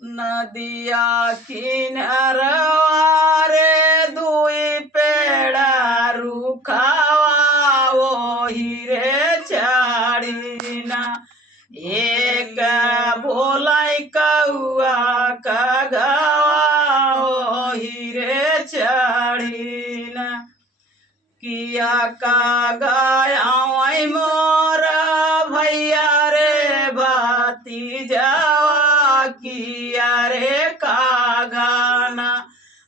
नदिया किनारवा रे दुई पेड़ा रुखावा वही रे चढ़ीना एक बोलाई कौआ कगवा वही रे चढ़ीना किया का गया मोर भैया रे बाती जावा किया रे का गाना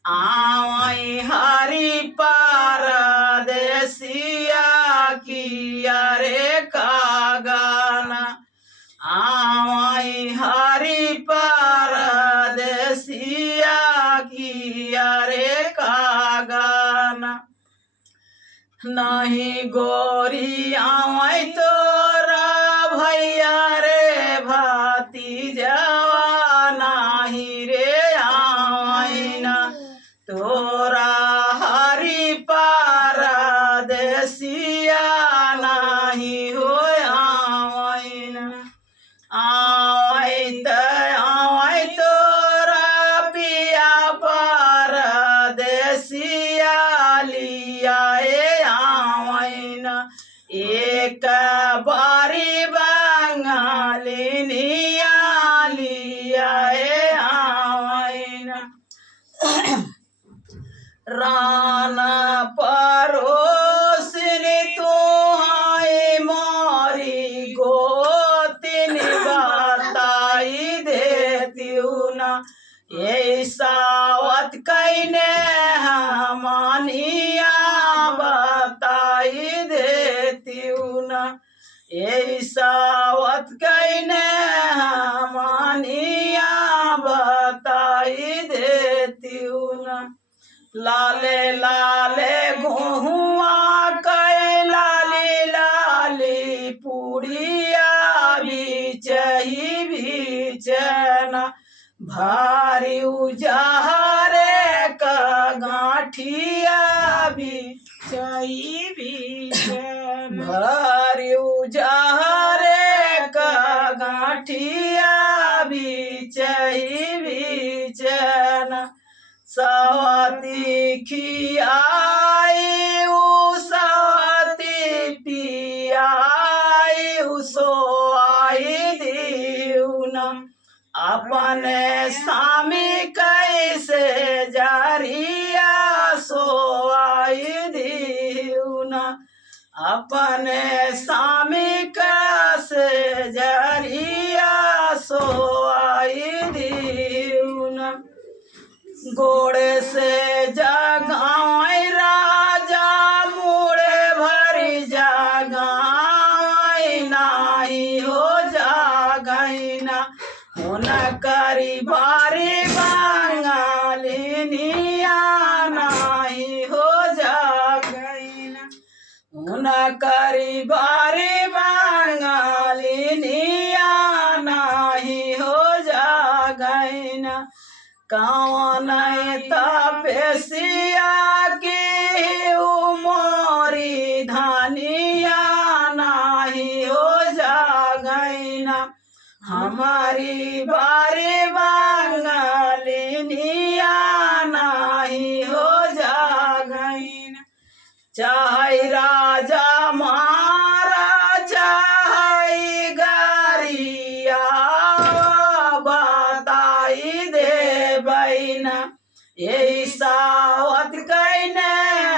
आवई हरी पार देसिया किया रे का गाना आवई हरी पार देसिया किया रे का गाना नहीं गोरी आवई तोरा भैया रे भाती जावा नाही रे आवैना तोरा हरी पारा देसिया नाही हो आवैना आवै तोरा पिया पारा देसिया लिया एक बारी बंगालिनिया लिया आवैना राना परोसिनी तुहाई मोरी गोतिन बताई देती ना ये सावत कैने हमानिया बताई देती ना ये सावत कैने हमानिया बताई देती ना लाले लाले गुहुआ कै लाली लाली पुड़िया बीचही बीचना भारी उजारे का गांठिया बीचही बीचना भारी उजारे का गांठिया बीचही बीचना सवती खियाई सवती पियाई सोआई दीना अपने स्वामी कैसे जारिया सोआई दीना अपने स्वामी कैसे जारिया सोआई दीना गोड़े से जगाई राजा मुड़े भरी जगाई नाही हो जागैना हुन करी बारी बंगालिनिया नाही हो जागैना हुन करी बारी बंगालिनिया नाही हो जागैना कौन तपस्या की उमरी धनिया नाही हो जागैना हमारी बारी बंगालिनिया नाही हो जागैना चाहे राजा मारा चाहे गरिया बताई दे बैना ये सावत कैने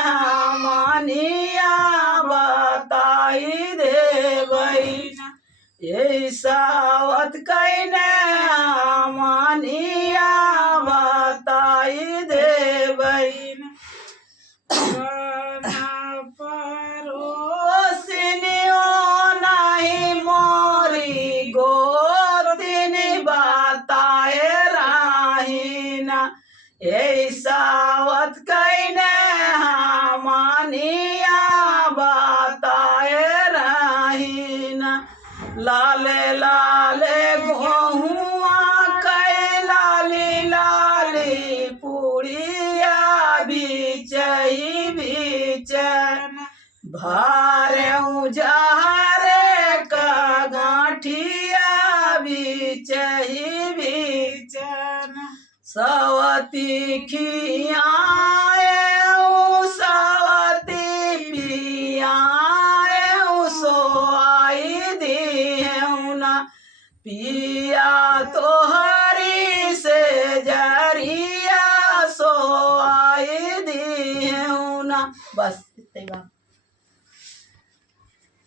हमानिया बताई दे बैना ये सावत कैने हमानिया बताई दे बैना परोसिनियो नहीं मोरी गोतिनी बताए राहिना ये सावत कैने हमानिया बताए राहिना लाले लाले गोहुआ कै लाली लाली पुड़िया बीचही बीचन भारे उजारे का गांठिया बीच ही बीच सवती खियाए सवती पियाए सो आई दीना पिया तो हरी से जरिया सो आई दीना। बस।